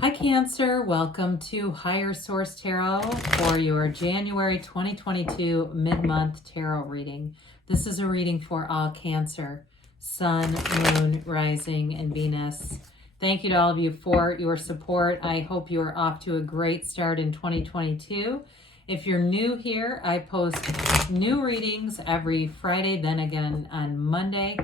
Hi Cancer, welcome to Higher Source Tarot for your January 2022 mid-month tarot reading. This is a reading for all Cancer, Sun, Moon, Rising, and Venus. Thank you to all of you for your support. I hope you are off to a great start in 2022. If you're new here, I post new readings every Friday, then again on Monday.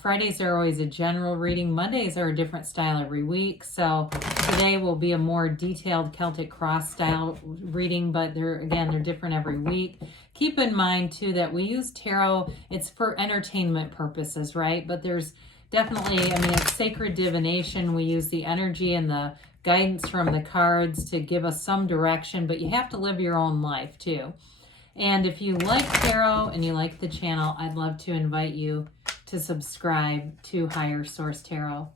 Fridays are always a general reading. Mondays are a different style every week. So today will be a more detailed Celtic cross style reading, but they're different every week. Keep in mind too that we use tarot, it's for entertainment purposes, right? But there's definitely, it's sacred divination. We use the energy and the guidance from the cards to give us some direction, but you have to live your own life too. And if you like tarot and you like the channel, I'd love to invite you to subscribe to Higher Source Tarot.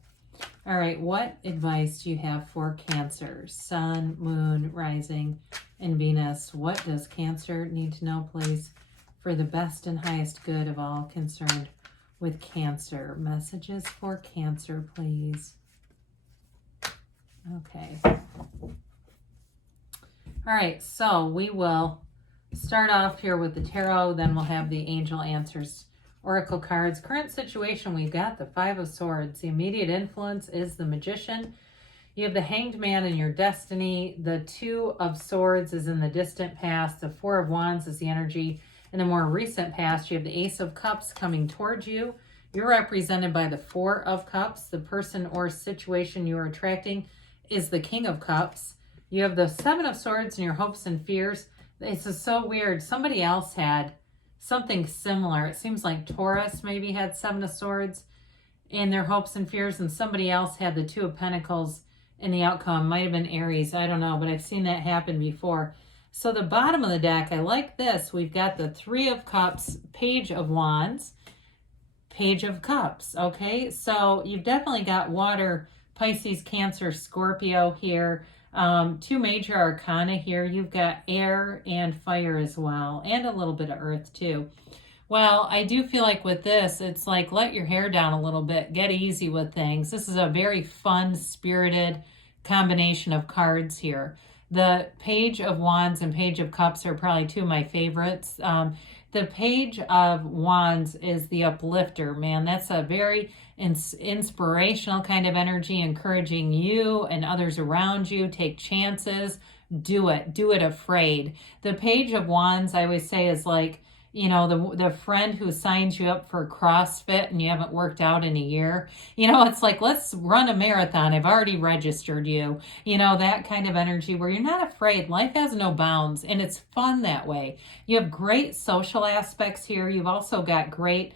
All right, what advice do you have for Cancer? Sun, Moon, Rising, and Venus. What does Cancer need to know, please, for the best and highest good of all concerned with Cancer? Messages for Cancer, please. Okay. All right, so we will start off here with the tarot, then we'll have the angel answers oracle cards. Current situation, we've got the Five of Swords. The immediate influence is the Magician. You have the Hanged Man in your destiny. The Two of Swords is in the distant past. The Four of Wands is the energy in the more recent past. You have the Ace of Cups coming towards you. You're represented by the Four of Cups. The person or situation you are attracting is the King of Cups. You have the Seven of Swords in your hopes and fears. This is so weird. Somebody else had something similar. It seems like Taurus maybe had Seven of Swords in their hopes and fears, and somebody else had the Two of Pentacles in the outcome. Might have been Aries. I don't know, but I've seen that happen before. So the bottom of the deck, I like this. We've got the Three of Cups, Page of Wands, Page of Cups. Okay, so you've definitely got water, Pisces, Cancer, Scorpio here. Two major arcana here. You've got air and fire as well, and a little bit of earth too. Well, I do feel like with this, it's like let your hair down a little bit, get easy with things. This is a very fun, spirited combination of cards here. The Page of Wands and Page of Cups are probably two of my favorites. The Page of Wands is the uplifter, man. That's a very inspirational kind of energy, encouraging you and others around you. Take chances. Do it afraid. The Page of Wands, I always say, is like, the friend who signs you up for CrossFit and you haven't worked out in a year. It's like, let's run a marathon. I've already registered you. That kind of energy where you're not afraid. Life has no bounds, and it's fun that way. You have great social aspects here. You've also got great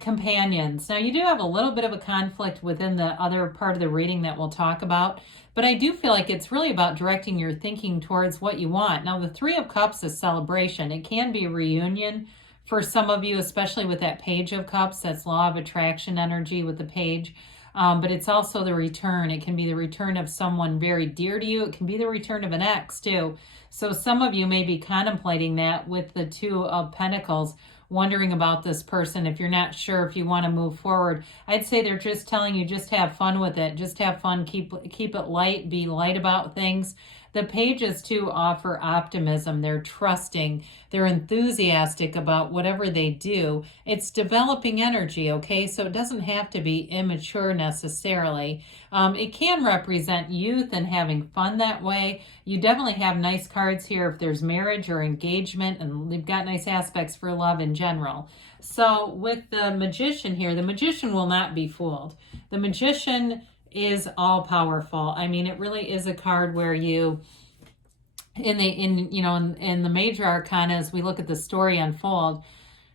companions. Now, you do have a little bit of a conflict within the other part of the reading that we'll talk about, but I do feel like it's really about directing your thinking towards what you want. Now, the Three of Cups is celebration. It can be a reunion for some of you, especially with that Page of Cups. That's law of attraction energy with the page. But it's also the return. It can be the return of someone very dear to you. It can be the return of an ex too. So some of you may be contemplating that with the Two of Pentacles, wondering about this person. If you're not sure if you want to move forward, I'd say they're just telling you, just have fun with it. Just have fun. Keep it light. Be light about things. The pages too offer optimism. They're trusting. They're enthusiastic about whatever they do. It's developing energy, okay? So it doesn't have to be immature necessarily. It can represent youth and having fun that way. You definitely have nice cards here if there's marriage or engagement, and they've got nice aspects for love in general. So with the Magician here, the Magician will not be fooled. The Magician is all powerful. It really is a card where you, in the major arcana, as we look at the story unfold,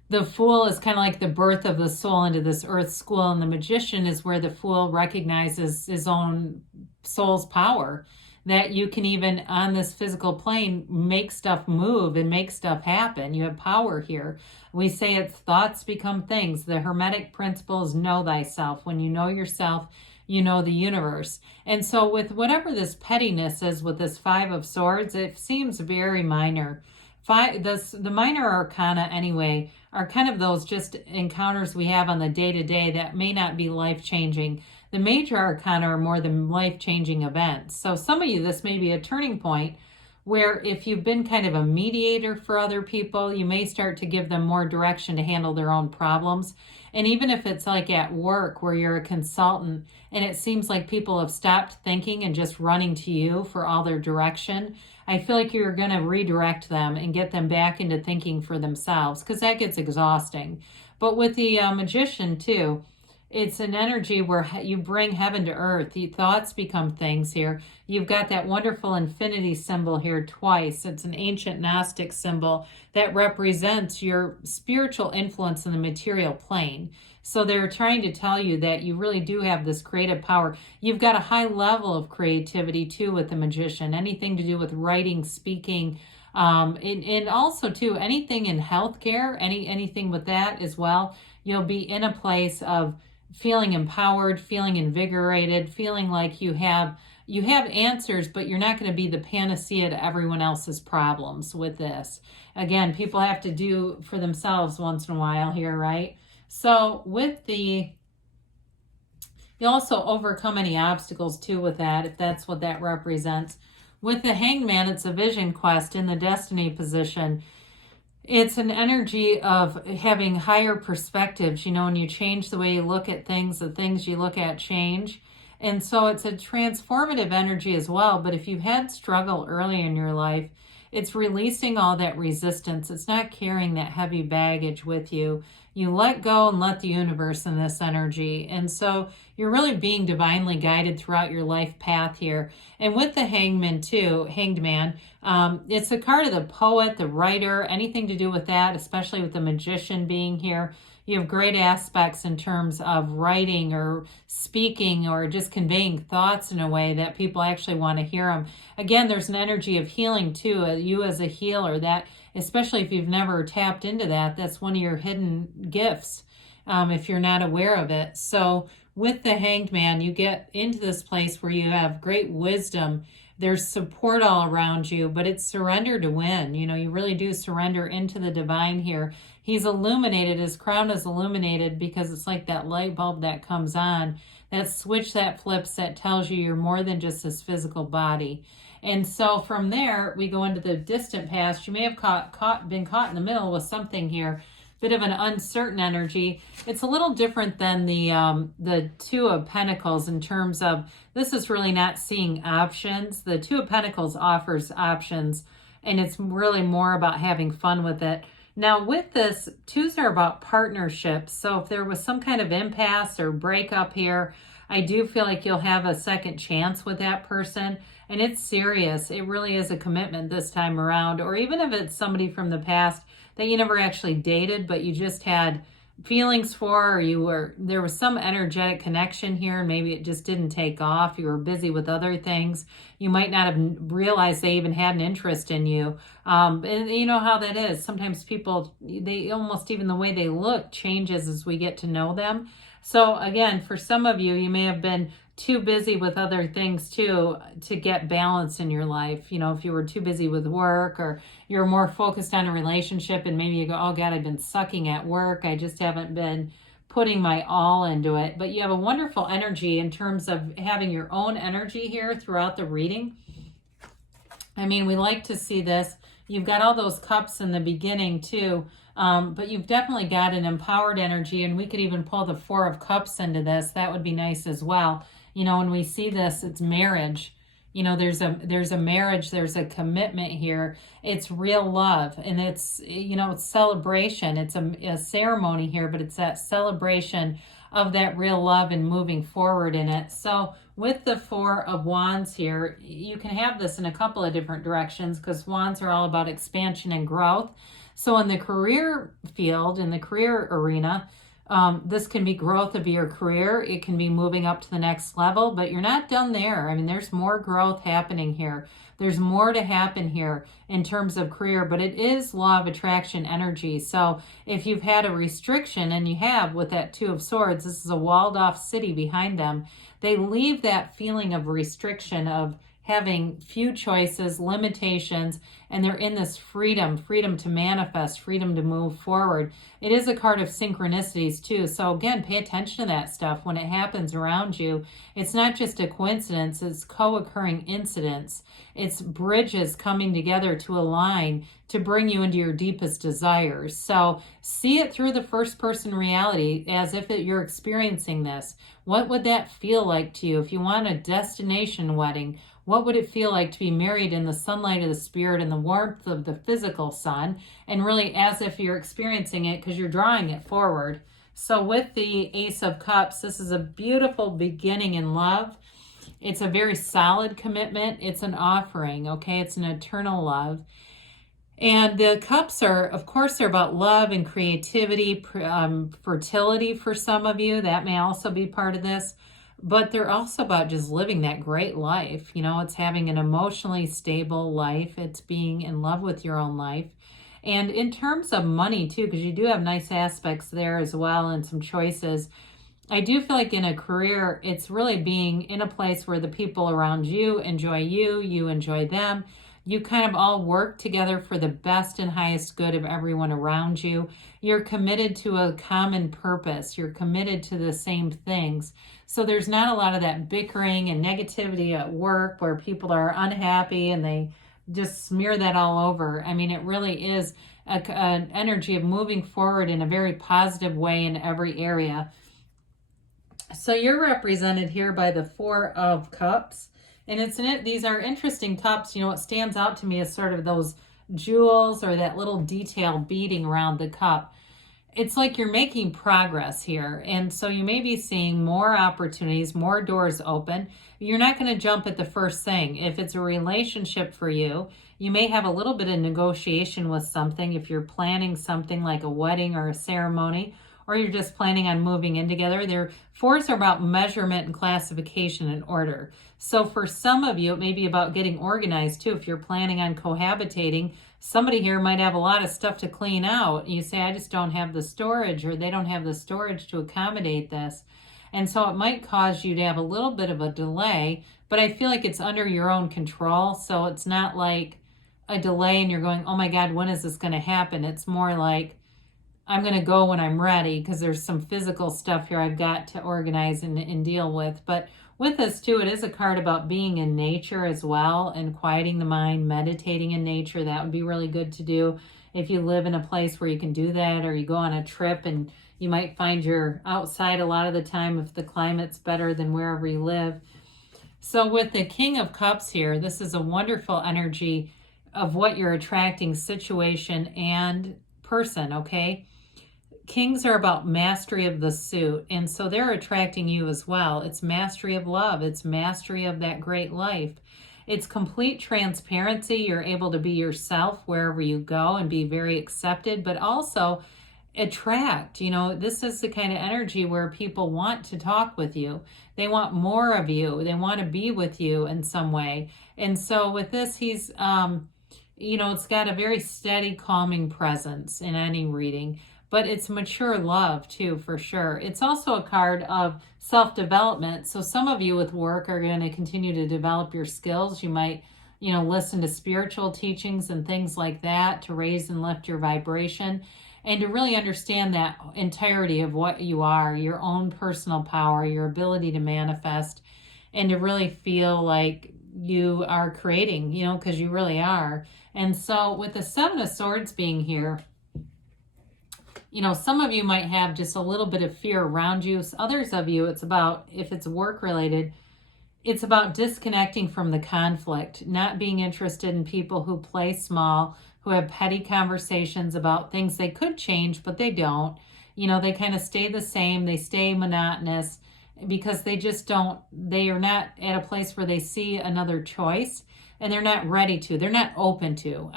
the Fool is kind of like the birth of the soul into this earth school, and the Magician is where the Fool recognizes his own soul's power, that you can even on this physical plane make stuff move and make stuff happen. You have power here. We say it's thoughts become things. The Hermetic principle is know thyself. When you know yourself, you know the universe. And so with whatever this pettiness is with this Five of Swords, it seems very minor. The minor arcana anyway are kind of those just encounters we have on the day-to-day that may not be life-changing. The major arcana are more the life-changing events. So some of you, this may be a turning point where if you've been kind of a mediator for other people, you may start to give them more direction to handle their own problems. And even if it's like at work where you're a consultant and it seems like people have stopped thinking and just running to you for all their direction, I feel like you're going to redirect them and get them back into thinking for themselves, because that gets exhausting. But with the magician too, it's an energy where you bring heaven to earth. The thoughts become things here. You've got that wonderful infinity symbol here twice. It's an ancient Gnostic symbol that represents your spiritual influence in the material plane. So they're trying to tell you that you really do have this creative power. You've got a high level of creativity too with the magician. Anything to do with writing, speaking, and also too, anything in healthcare, anything with that as well. You'll be in a place of feeling empowered, feeling invigorated, feeling like you have answers, but you're not going to be the panacea to everyone else's problems with this. Again, people have to do for themselves once in a while here, right? So with you also overcome any obstacles too with that, if that's what that represents. With the Hangman, it's a vision quest in the destiny position. It's an energy of having higher perspectives. When you change the way you look at things, the things you look at change. And so it's a transformative energy as well. But if you've had struggle early in your life, it's releasing all that resistance. It's not carrying that heavy baggage with you. You let go and let the universe in this energy. And so you're really being divinely guided throughout your life path here. And with the Hangman too, Hanged Man, it's a card of the poet, the writer, anything to do with that, especially with the magician being here. You have great aspects in terms of writing or speaking or just conveying thoughts in a way that people actually want to hear them. Again, there's an energy of healing too. You as a healer, that, especially if you've never tapped into that, that's one of your hidden gifts if you're not aware of it. So with the Hanged Man, you get into this place where you have great wisdom. There's support all around you, but it's surrender to win. You really do surrender into the divine here. He's illuminated, his crown is illuminated because it's like that light bulb that comes on, that switch that flips that tells you you're more than just this physical body. And so from there, we go into the distant past. You may have been caught in the middle with something here, bit of an uncertain energy. It's a little different than the Two of Pentacles in terms of this is really not seeing options. The Two of Pentacles offers options, and it's really more about having fun with it. Now with this, twos are about partnerships. So if there was some kind of impasse or breakup here, I do feel like you'll have a second chance with that person. And it's serious. It really is a commitment this time around. Or even if it's somebody from the past that you never actually dated, but you just had feelings for, or there was some energetic connection here and maybe it just didn't take off. You were busy with other things. You might not have realized they even had an interest in you. And you know how that is. Sometimes people, they almost, even the way they look changes as we get to know them. So again, for some of you, you may have been too busy with other things too to get balance in your life. If you were too busy with work or you're more focused on a relationship and maybe you go, oh God, I've been sucking at work. I just haven't been putting my all into it. But you have a wonderful energy in terms of having your own energy here throughout the reading. We like to see this. You've got all those cups in the beginning too. But you've definitely got an empowered energy, and we could even pull the Four of Cups into this. That would be nice as well. When we see this, it's marriage. There's a marriage, there's a commitment here. It's real love, and it's, it's celebration. It's a ceremony here, but it's that celebration of that real love and moving forward in it. So with the Four of Wands here, you can have this in a couple of different directions because wands are all about expansion and growth. So in the career field, in the career arena, this can be growth of your career. It can be moving up to the next level, but you're not done there. There's more growth happening here. There's more to happen here in terms of career, but it is law of attraction energy. So if you've had a restriction, and you have with that Two of Swords, this is a walled off city behind them. They leave that feeling of restriction, of having few choices, limitations, and they're in this freedom to manifest, freedom to move forward. It is a card of synchronicities too. So again, pay attention to that stuff when it happens around you. It's not just a coincidence, it's co-occurring incidents. It's bridges coming together to align to bring you into your deepest desires. So see it through the first person reality as if you're experiencing this. What would that feel like to you? If you want a destination wedding, what would it feel like to be married in the sunlight of the spirit and the warmth of the physical sun? And really as if you're experiencing it because you're drawing it forward. So with the Ace of Cups, this is a beautiful beginning in love. It's a very solid commitment. It's an offering, okay? It's an eternal love. And the cups are, of course, they're about love and creativity, fertility for some of you. That may also be part of this. But they're also about just living that great life. You know, it's having an emotionally stable life. It's being in love with your own life. And in terms of money, too, because you do have nice aspects there as well and some choices. I do feel like in a career, it's really being in a place where the people around you, you enjoy them. You kind of all work together for the best and highest good of everyone around you. You're committed to a common purpose. You're committed to the same things. So there's not a lot of that bickering and negativity at work where people are unhappy and they just smear that all over. I mean, it really is an energy of moving forward in a very positive way in every area. So you're represented here by the Four of Cups. And these are interesting cups. You know, what stands out to me is sort of those jewels or that little detail beading around the cup. It's like you're making progress here. And so you may be seeing more opportunities, more doors open. You're not going to jump at the first thing. If it's a relationship for you, you may have a little bit of negotiation with something. If you're planning something like a wedding or a ceremony, or you're just planning on moving in together. Fours are about measurement and classification and order. So for some of you, it may be about getting organized too. If you're planning on cohabitating, somebody here might have a lot of stuff to clean out. You say, I just don't have the storage, or they don't have the storage to accommodate this. And so it might cause you to have a little bit of a delay, but I feel like it's under your own control. So it's not like a delay and you're going, oh my God, when is this going to happen? It's more like, I'm going to go when I'm ready because there's some physical stuff here I've got to organize and deal with. But with this too, it is a card about being in nature as well and quieting the mind, meditating in nature. That would be really good to do if you live in a place where you can do that, or you go on a trip and you might find you're outside a lot of the time if the climate's better than wherever you live. So with the King of Cups here, this is a wonderful energy of what you're attracting, situation and person, okay? Kings are about mastery of the suit, and so they're attracting you as well. It's mastery of love. It's mastery of that great life. It's complete transparency. You're able to be yourself wherever you go and be very accepted, but also attract. You know, this is the kind of energy where people want to talk with you. They want more of you. They want to be with you in some way. And so with this, he's, you know, it's got a very steady, calming presence in any reading. But it's mature love too, for sure. It's also a card of self-development. So some of you with work are going to continue to develop your skills. You might, you know, listen to spiritual teachings and things like that to raise and lift your vibration and to really understand that entirety of what you are, your own personal power, your ability to manifest, and to really feel like you are creating, you know, because you really are. And so with the Seven of Swords being here, you know, some of you might have just a little bit of fear around you. Others of you, it's about, if it's work related, it's about disconnecting from the conflict, not being interested in people who play small, who have petty conversations about things they could change, but they don't. You know, they kind of stay the same. They stay monotonous because they just don't, they are not at a place where they see another choice. And they're not ready to. They're not open to.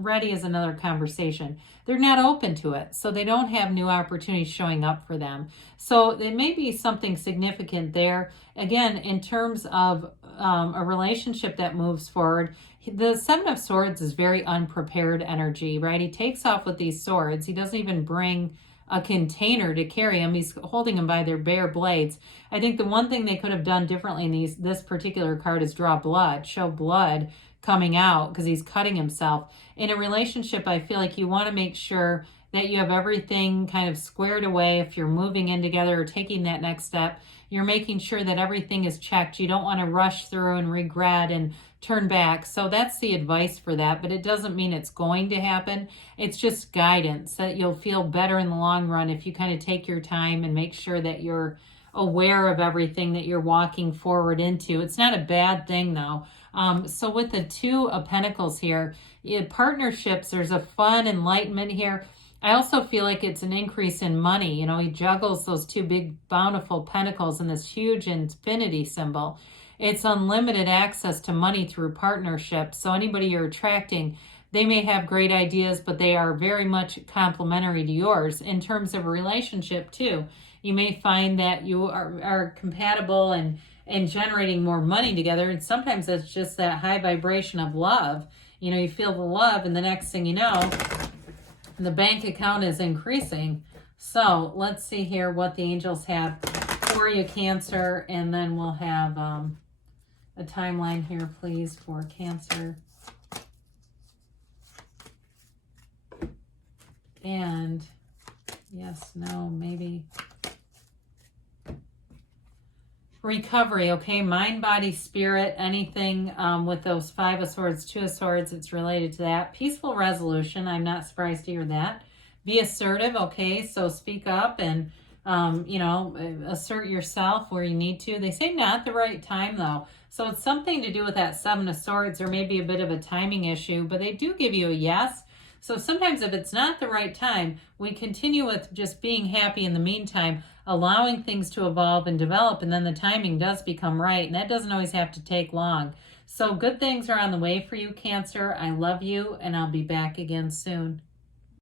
Ready is another conversation. They're not open to it. So they don't have new opportunities showing up for them. So there may be something significant there. Again, in terms of a relationship that moves forward, the Seven of Swords is very unprepared energy, right? He takes off with these swords. He doesn't even bring a container to carry them. He's holding them by their bare blades. I think the one thing they could have done differently in this particular card is draw blood, show blood coming out because he's cutting himself. In a relationship, I feel like you want to make sure that you have everything kind of squared away. If you're moving in together or taking that next step, you're making sure that everything is checked. You don't want to rush through and regret and turn back. So that's the advice for that, but it doesn't mean it's going to happen. It's just guidance that you'll feel better in the long run if you kind of take your time and make sure that you're aware of everything that you're walking forward into. It's not a bad thing though. So with the Two of Pentacles here, partnerships, there's a fun enlightenment here. I also feel like it's an increase in money. You know, he juggles those two big bountiful pentacles and this huge infinity symbol. It's unlimited access to money through partnerships. So anybody you're attracting, they may have great ideas, but they are very much complementary to yours in terms of a relationship too. You may find that you are compatible and generating more money together. And sometimes it's just that high vibration of love. You know, you feel the love and the next thing you know, the bank account is increasing. So let's see here what the angels have for you, Cancer. And then we'll have a timeline here, please, for Cancer. And yes, no, maybe. Recovery, okay, mind, body, spirit, anything with those Five of Swords, Two of Swords, it's related to that. Peaceful resolution, I'm not surprised to hear that. Be assertive, okay, so speak up and, you know, assert yourself where you need to. They say not the right time, though. So it's something to do with that Seven of Swords or maybe a bit of a timing issue, but they do give you a yes. So sometimes if it's not the right time, we continue with just being happy in the meantime, allowing things to evolve and develop, and then the timing does become right, and that doesn't always have to take long. So good things are on the way for you, Cancer. I love you, and I'll be back again soon.